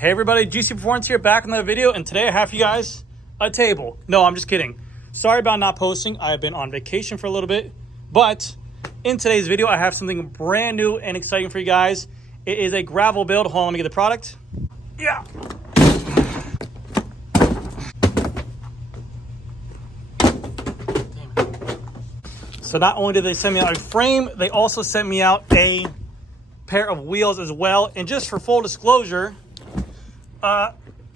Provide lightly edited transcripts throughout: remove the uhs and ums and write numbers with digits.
Hey everybody, GC Performance here, back in another video, and today I have for you guys a table. No, I'm just kidding. Sorry about not posting. I've been on vacation for a little bit, but in today's video, I have something brand new and exciting for you guys. It is a gravel build. Hold on, let me get the product. Yeah. So not only did they send me out a frame, they also sent me out a pair of wheels as well. And just for full disclosure,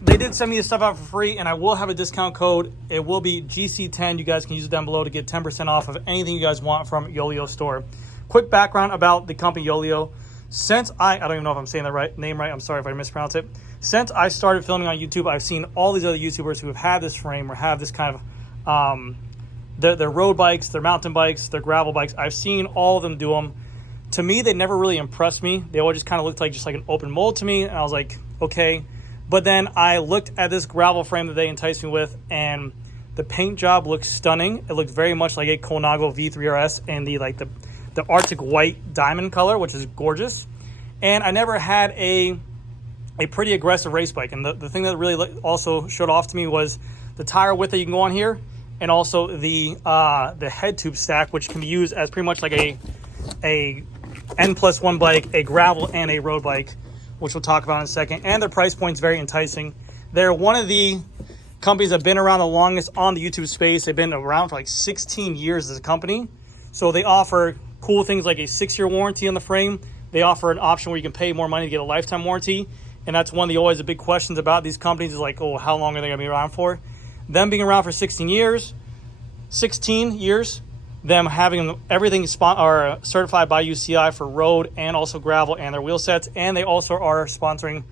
they did send me this stuff out for free, and I will have a discount code. It will be GC10. You guys can use it down below to get 10% off of anything you guys want from Yoeleo store. Quick background about the company Yoeleo. Since I don't even know if I'm saying the name right. I'm sorry if I mispronounce it. Since I started filming on YouTube, I've seen all these other YouTubers who have had this frame or have this kind of their road bikes, their mountain bikes, their gravel bikes. I've seen all of them do them. To me, they never really impressed me. They always just kind of looked like just like an open mold to me, and I was like, okay. But then I looked at this gravel frame that they enticed me with, and the paint job looks stunning. It looks very much like a Colnago V3RS and the Arctic white diamond color, which is gorgeous. And I never had a pretty aggressive race bike. And the thing that really also showed off to me was the tire width that you can go on here, and also the head tube stack, which can be used as pretty much like a N+1 bike, a gravel and a road bike, which we'll talk about in a second. And their price point's very enticing. They're one of the companies that have been around the longest on the YouTube space. They've been around for like 16 years as a company. So they offer cool things like a 6-year warranty on the frame. They offer an option where you can pay more money to get a lifetime warranty. And that's one of the always the big questions about these companies is like, oh, how long are they gonna be around for? Them being around for 16 years, them having everything certified by UCI for road and also gravel and their wheel sets. And they also are sponsoring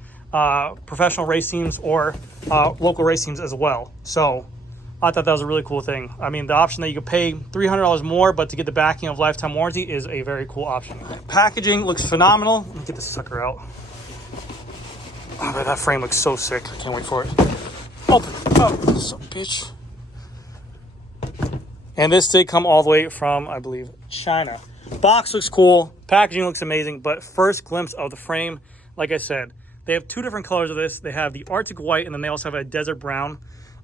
professional race teams or local race teams as well. So I thought that was a really cool thing. I mean, the option that you could pay $300 more, but to get the backing of lifetime warranty is a very cool option. Packaging looks phenomenal. Let me get this sucker out. Oh, man, that frame looks so sick. I can't wait for it. Open up, son of a bitch. And this did come all the way from, I believe, China. Box looks cool. Packaging looks amazing. But first glimpse of the frame, like I said, they have two different colors of this. They have the Arctic white, and then they also have a desert brown.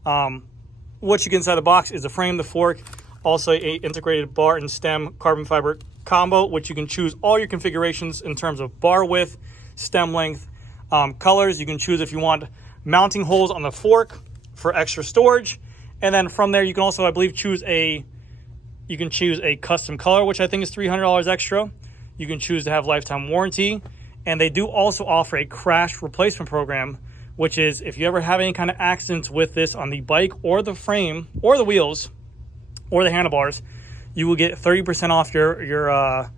What you get inside the box is the frame, the fork, also a integrated bar and stem carbon fiber combo, which you can choose all your configurations in terms of bar width, stem length, colors. You can choose if you want mounting holes on the fork for extra storage. And then from there, you can also, I believe, choose a custom color, which I think is $300 extra. You can choose to have lifetime warranty. And they do also offer a crash replacement program, which is if you ever have any kind of accidents with this on the bike or the frame or the wheels or the handlebars, you will get 30% off your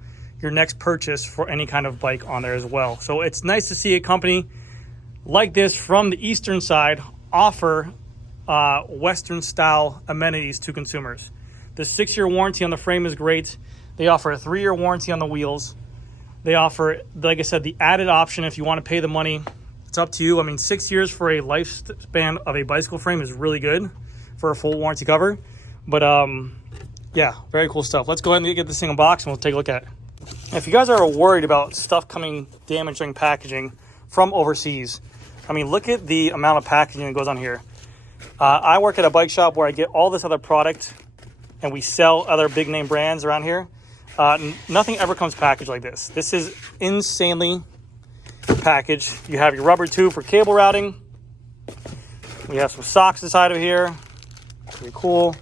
next purchase for any kind of bike on there as well. So it's nice to see a company like this from the eastern side offer Western style amenities to consumers. The 6-year warranty on the frame is great. They offer a 3-year warranty on the wheels. They offer, like I said, the added option if you want to pay the money. It's up to you. I mean, 6 years for a lifespan of a bicycle frame is really good for a full warranty cover. But yeah, very cool stuff. Let's go ahead and get this thing unboxed and we'll take a look at it. If you guys are worried about stuff coming damaged during packaging from overseas, I mean, look at the amount of packaging that goes on here. I work at a bike shop where I get all this other product and we sell other big name brands around here. Nothing ever comes packaged like this. This is insanely packaged. You have your rubber tube for cable routing. We have some socks inside of here. Pretty cool.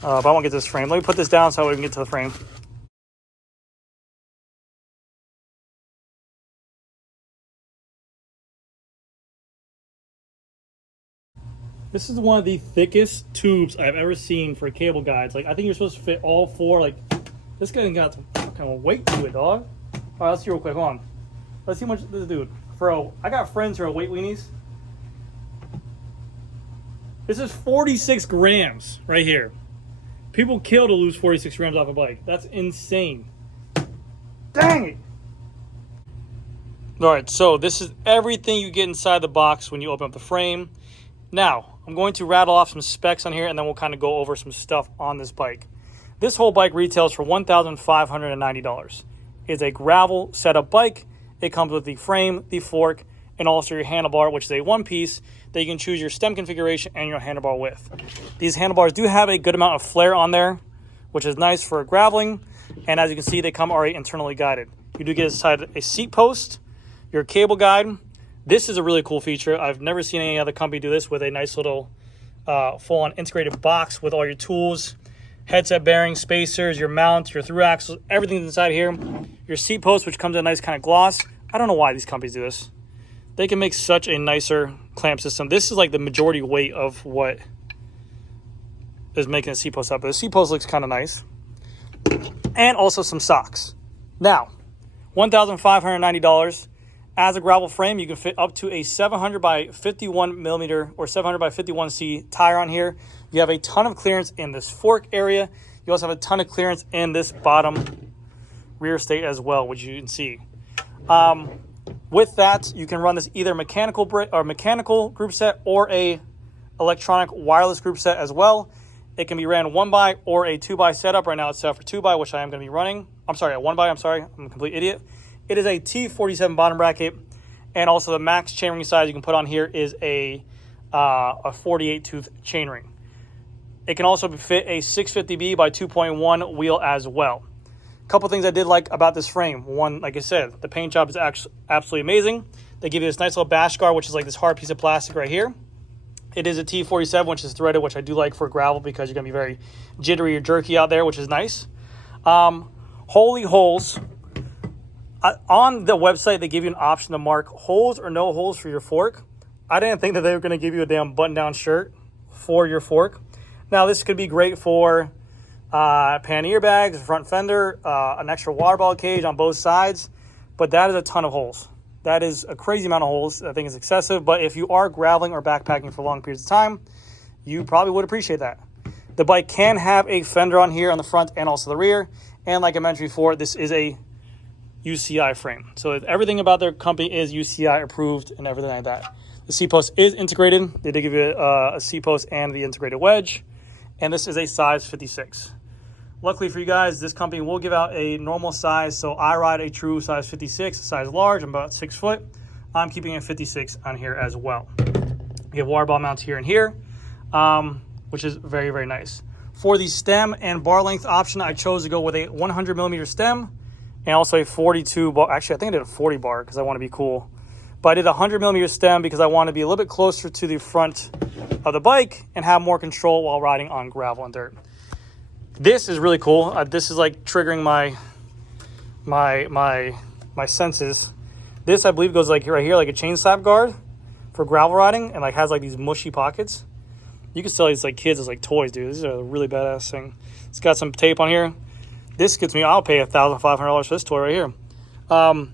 But I won't get this frame. Let me put this down so we can get to the frame. This is one of the thickest tubes I've ever seen for cable guides. Like, I think you're supposed to fit all four. Like, this guy got some kind of weight to it, dog. All right, let's see real quick. Hold on. Let's see how much this dude. I got friends who are weight weenies. This is 46 grams right here. People kill to lose 46 grams off a bike. That's insane. Dang it. All right, so this is everything you get inside the box when you open up the frame. Now, I'm going to rattle off some specs on here, and then we'll kind of go over some stuff on this bike. This whole bike retails for $1,590. It's a gravel setup bike. It comes with the frame, the fork, and also your handlebar, which is a one piece that you can choose your stem configuration and your handlebar width. These handlebars do have a good amount of flare on there, which is nice for graveling. And as you can see, they come already internally guided. You do get inside a seat post, your cable guide. This is a really cool feature. I've never seen any other company do this with a nice little full-on integrated box with all your tools, headset bearings, spacers, your mount, your through axles, everything's inside here. Your seat post, which comes in a nice kind of gloss. I don't know why these companies do this. They can make such a nicer clamp system. This is like the majority weight of what is making the seat post up. But the seat post looks kind of nice. And also some socks. Now, $1,590. As a gravel frame, you can fit up to a 700 by 51 millimeter or 700 by 51C tire on here. You have a ton of clearance in this fork area. You also have a ton of clearance in this bottom rear stay as well, which you can see. With that, you can run this either mechanical group set or a electronic wireless group set as well. It can be ran 1x or a 2x setup. Right now it's set up for 2x, which I am going to be running. I'm sorry, a 1x, I'm sorry. I'm a complete idiot. It is a T47 bottom bracket, and also the max chainring size you can put on here is a 48 tooth chainring. It can also fit a 650B by 2.1 wheel as well. A couple things I did like about this frame. One, like I said, the paint job is actually absolutely amazing. They give you this nice little bash guard, which is like this hard piece of plastic right here. It is a T47, which is threaded, which I do like for gravel because you're going to be very jittery or jerky out there, which is nice. Holy holes. On the website, they give you an option to mark holes or no holes for your fork. I didn't think that they were going to give you a damn button-down shirt for your fork. Now, this could be great for pannier bags, front fender, an extra water bottle cage on both sides, but that is a ton of holes. That is a crazy amount of holes. I think it's excessive, but if you are graveling or backpacking for long periods of time, you probably would appreciate that. The bike can have a fender on here on the front and also the rear, and like I mentioned before, this is a UCI frame. So everything about their company is UCI approved and everything like that. The seat post is integrated. They did give you a seat post and the integrated wedge. And this is a size 56. Luckily for you guys, this company will give out a normal size. So I ride a true size 56, a size large. I'm about 6 foot. I'm keeping a 56 on here as well. You have water ball mounts here and here, which is very, very nice. For the stem and bar length option, I chose to go with a 100 millimeter stem. And also a 42 bar. Actually, I think I did a 40 bar because I want to be cool. But I did a 100 millimeter stem because I want to be a little bit closer to the front of the bike and have more control while riding on gravel and dirt. This is really cool. This is like triggering my senses. This, I believe, goes like right here, like a chain slap guard for gravel riding, and like has like these mushy pockets. You can sell these like kids as like toys, dude. These are a really badass thing. It's got some tape on here. This gets me, I'll pay $1,500 for this toy right here. But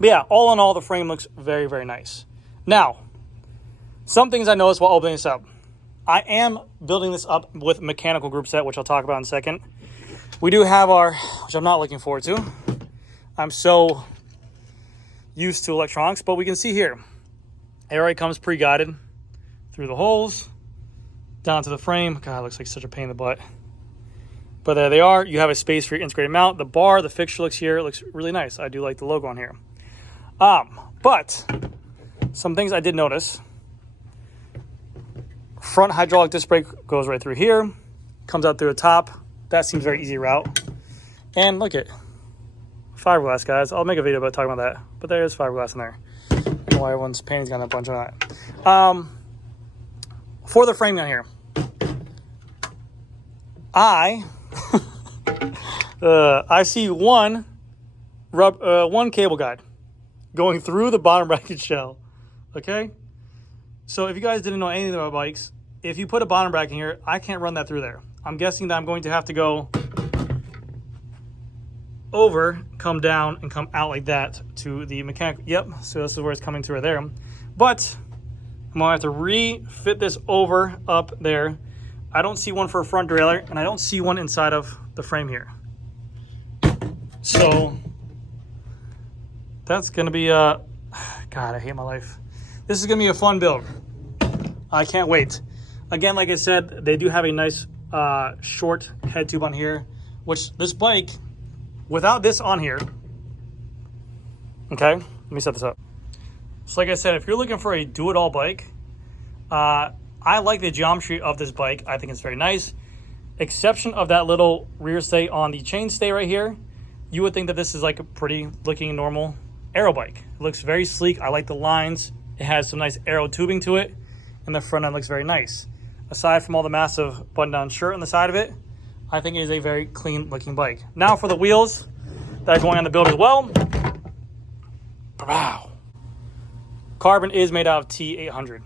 yeah, all in all, the frame looks very, very nice. Now, some things I noticed while opening this up. I am building this up with mechanical group set, which I'll talk about in a second. We do have our, which I'm not looking forward to. I'm so used to electronics, but we can see here, it already comes pre-guided through the holes, down to the frame. God, it looks like such a pain in the butt. But there they are. You have a space for your integrated mount. The bar, the fixture looks here. It looks really nice. I do like the logo on here. But some things I did notice. Front hydraulic disc brake goes right through here. Comes out through the top. That seems very easy route. And look at fiberglass, guys. I'll make a video about talking about that. But there's fiberglass in there. I don't know why everyone's painting's got a bunch on that. For the frame down here. I see one cable guide going through the bottom bracket shell. Okay, so if you guys didn't know anything about bikes, if you put a bottom bracket here, I can't run that through there. I'm guessing that I'm going to have to go over, come down, and come out like that to the mechanical. Yep, so this is where it's coming through right there. But I'm gonna have to refit this over up there. I don't see one for a front derailleur, and I don't see one inside of the frame here. So that's gonna be God, I hate my life. This is gonna be a fun build. I can't wait. Again, like I said, they do have a nice short head tube on here, which this bike, without this on here, okay, let me set this up. So like I said, if you're looking for a do-it-all bike, I like the geometry of this bike. I think it's very nice. Exception of that little rear stay on the chainstay right here. You would think that this is like a pretty looking normal aero bike. It looks very sleek. I like the lines. It has some nice aero tubing to it, and the front end looks very nice. Aside from all the massive button-down shirt on the side of it, I think it is a very clean looking bike. Now for the wheels that are going on the build as well. Wow. Carbon is made out of T800.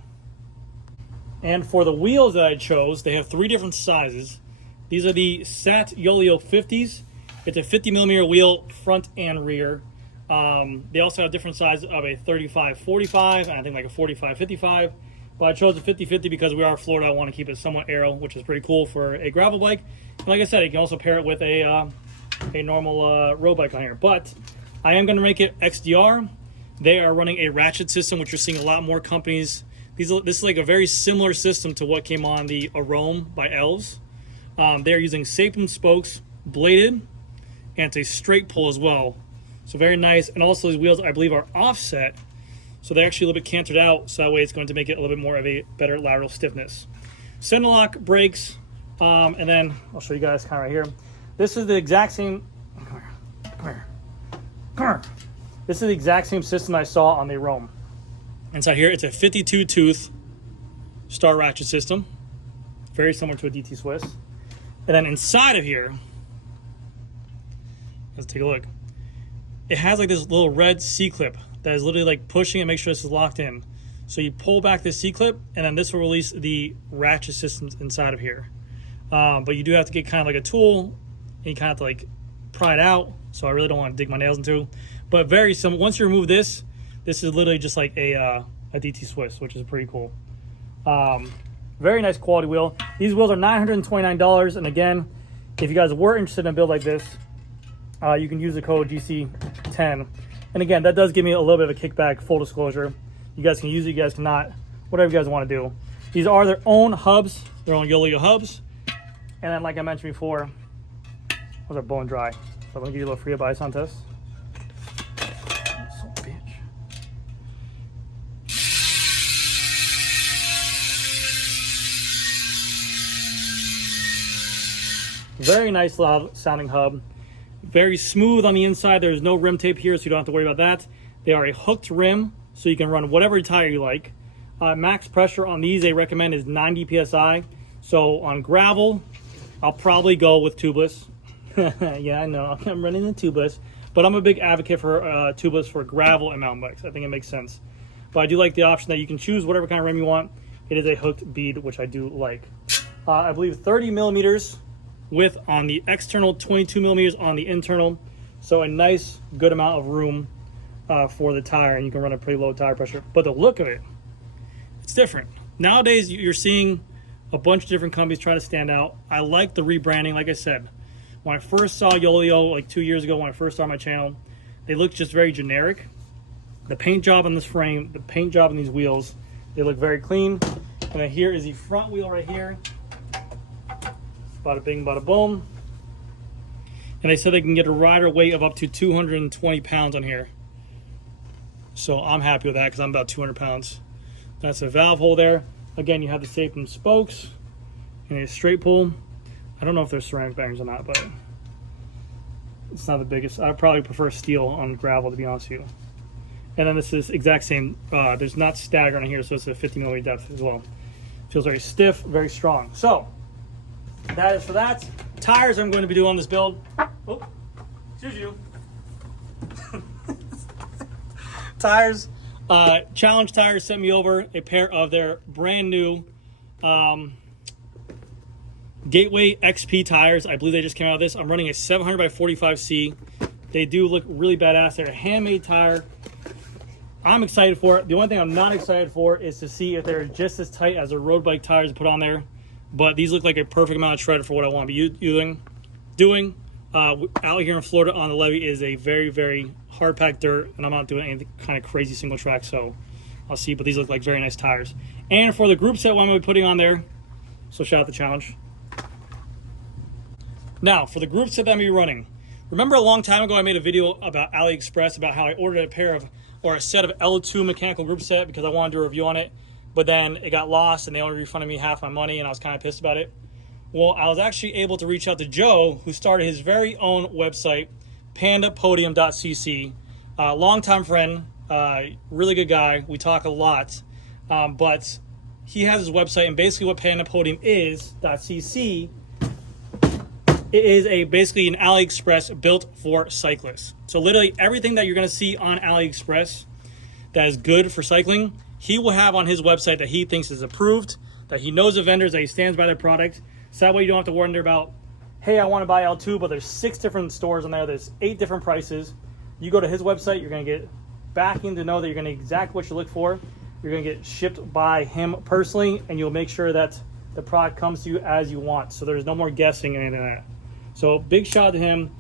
And for the wheels that I chose, they have 3 different sizes. These are the SAT Yoeleo 50s. It's a 50mm wheel, front and rear. They also have different sizes of a 35-45, and I think like a 45-55. But I chose a 50-50 because we are in Florida. I want to keep it somewhat aero, which is pretty cool for a gravel bike. And like I said, you can also pair it with a normal road bike on here. But I am going to make it XDR. They are running a ratchet system, which you're seeing a lot more companies. This is like a very similar system to what came on the Arome by Elves. They're using Sapum spokes, bladed, and it's a straight pull as well. So very nice. And also these wheels, I believe, are offset. So they're actually a little bit cantered out. So that way it's going to make it a little bit more of a better lateral stiffness. Center lock brakes. And then I'll show you guys kind of right here. This is the exact same. Come here. This is the exact same system I saw on the Arome. Inside here, it's a 52 tooth star ratchet system. Very similar to a DT Swiss. And then inside of here, let's take a look. It has like this little red C-clip that is literally like pushing and make sure this is locked in. So you pull back this C-clip, and then this will release the ratchet systems inside of here. But you do have to get kind of like a tool, and you kind of have to like pry it out. So I really don't want to dig my nails into. But very similar. Once you remove this, this is literally just like a DT Swiss, which is pretty cool. Very nice quality wheel. These wheels are $929. And again, if you guys were interested in a build like this, you can use the code GC10. And again, that does give me a little bit of a kickback, full disclosure. You guys can use it, you guys cannot, whatever you guys want to do. These are their own hubs, their own Yoeleo hubs. And then like I mentioned before, those are bone dry. So let me give you a little FREEHUB ice on test. Very nice loud sounding hub. Very smooth on the inside. There's no rim tape here, so you don't have to worry about that. They are a hooked rim, so you can run whatever tire you like. Max pressure on these they recommend is 90 PSI. So on gravel, I'll probably go with tubeless. Yeah, I know, I'm running the tubeless. But I'm a big advocate for tubeless for gravel and mountain bikes. I think it makes sense. But I do like the option that you can choose whatever kind of rim you want. It is a hooked bead, which I do like. I believe 30 millimeters width on the external, 22 millimeters on the internal. So a nice, good amount of room for the tire, and you can run a pretty low tire pressure. But the look of it, it's different. Nowadays, you're seeing a bunch of different companies try to stand out. I like the rebranding. Like I said, when I first saw Yoeleo like 2 years ago, when I first started my channel, they looked just very generic. The paint job on this frame, the paint job on these wheels, they look very clean. And then here is the front wheel right here. Bada bing, bada boom. And they said they can get a rider weight of up to 220 pounds on here. So I'm happy with that because I'm about 200 pounds. That's a valve hole there. Again, you have the Sapum spokes and a straight pull. I don't know if there's ceramic bearings or not, but it's not the biggest. I probably prefer steel on gravel, to be honest with you. And then this is exact same. There's not stagger on here, so it's a 50 millimeter depth as well. Feels very stiff, very strong. So that is for that. Tires I'm going to be doing on this build. Oh, excuse you. Tires. Challenge Tires sent me over a pair of their brand new Gateway XP tires. I believe they just came out of this. I'm running a 700 by 45C. They do look really badass. They're a handmade tire. I'm excited for it. The only thing I'm not excited for is to see if they're just as tight as the road bike tires put on there. But these look like a perfect amount of shredder for what I want to be doing. Out here in Florida on the levee is a very, very hard packed dirt, and I'm not doing any kind of crazy single track, so I'll see. But these look like very nice tires. And for the group set, what I'm going to be putting on there, so shout out the challenge. Now, for the group set that I'm going to be running, remember a long time ago I made a video about AliExpress about how I ordered a pair of or a set of L2 mechanical group set because I wanted to do a review on it, but then it got lost and they only refunded me half my money and I was kind of pissed about it. Well, I was actually able to reach out to Joe, who started his very own website, PANDAPODIUM.CC. Longtime friend, really good guy. We talk a lot, but he has his website, and basically what PandaPodium is, .cc, it is basically an AliExpress built for cyclists. So literally everything that you're going to see on AliExpress that is good for cycling, he will have on his website that he thinks is approved, that he knows the vendors, that he stands by their product. So that way you don't have to wonder about, hey, I want to buy L2, but there's 6 different stores on there. There's 8 different prices. You go to his website, you're going to get backing to know that you're going to get exactly what you look for. You're going to get shipped by him personally, and you'll make sure that the product comes to you as you want. So there's no more guessing and anything like that. So big shout out to him.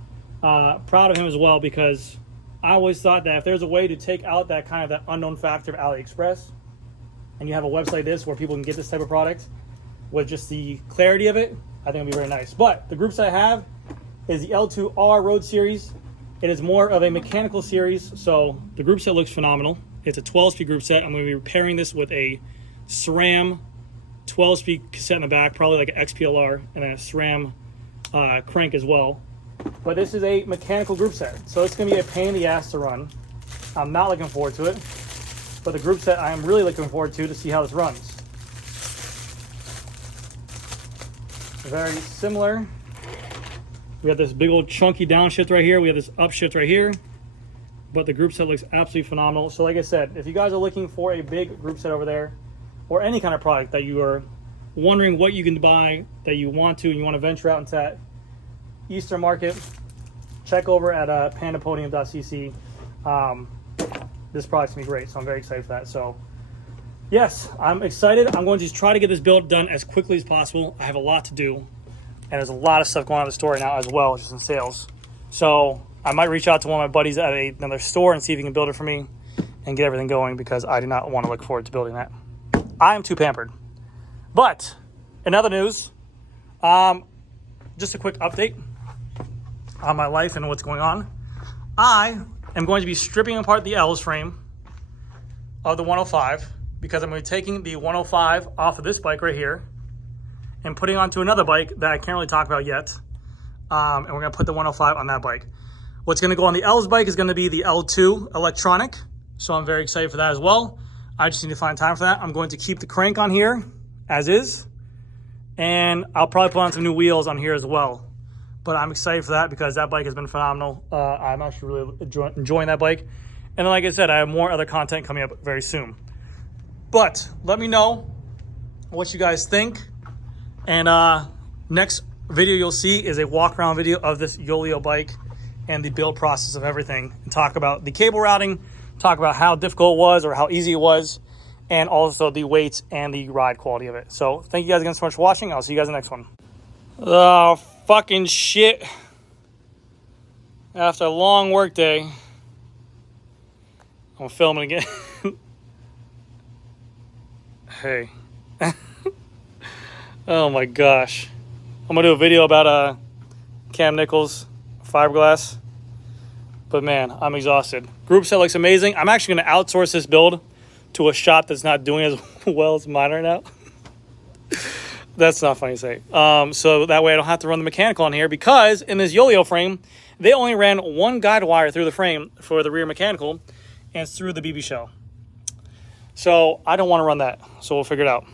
Proud of him as well, because I always thought that if there's a way to take out that kind of that unknown factor of AliExpress, and you have a website like this where people can get this type of product with just the clarity of it, I think it'll be very nice. But the groups I have is the L2R Road Series. It is more of a mechanical series, so the group set looks phenomenal. It's a 12-speed group set. I'm going to be pairing this with a SRAM 12-speed cassette in the back, probably like an XPLR, and then a SRAM crank as well. But this is a mechanical group set, so it's going to be a pain in the ass to run. I'm not looking forward to it, but the group set I am really looking forward to see how this runs. Very similar. We have this big old chunky downshift right here. We have this upshift right here. But the group set looks absolutely phenomenal. So like I said, if you guys are looking for a big group set over there, or any kind of product that you are wondering what you can buy, that you want to, and you want to venture out into that Eastern market, check over at PandaPodium.CC. This product's going to be great, so I'm very excited for that. So yes, I'm excited. I'm going to try to get this build done as quickly as possible. I have a lot to do, and there's a lot of stuff going on in the store right now as well, just in sales. So I might reach out to one of my buddies at another store and see if he can build it for me and get everything going, because I do not want to look forward to building that. I am too pampered. But in other news, just a quick update on my life and what's going on. I am going to be stripping apart the L's frame of the 105, because I'm going to be taking the 105 off of this bike right here and putting onto another bike that I can't really talk about yet. And we're going to put the 105 on that bike. What's going to go on the L's bike is going to be the L2 electronic. So I'm very excited for that as well. I just need to find time for that. I'm going to keep the crank on here as is. And I'll probably put on some new wheels on here as well. But I'm excited for that because that bike has been phenomenal. I'm actually really enjoying that bike. And then, like I said, I have more other content coming up very soon. But let me know what you guys think. And next video you'll see is a walk around video of this Yoeleo bike and the build process of everything, and talk about the cable routing, talk about how difficult it was or how easy it was, and also the weights and the ride quality of it. So thank you guys again so much for watching. I'll see you guys in the next one. Oh, fucking shit. After a long work day, I'm filming again. Hey. Oh my gosh. I'm gonna do a video about Cam Nichols fiberglass. But man, I'm exhausted. Group set looks amazing. I'm actually gonna outsource this build to a shop that's not doing as well as mine right now. That's not funny to say. So that way I don't have to run the mechanical on here, because in this Yoeleo frame, they only ran one guide wire through the frame for the rear mechanical, and it's through the BB shell. So I don't want to run that. So we'll figure it out.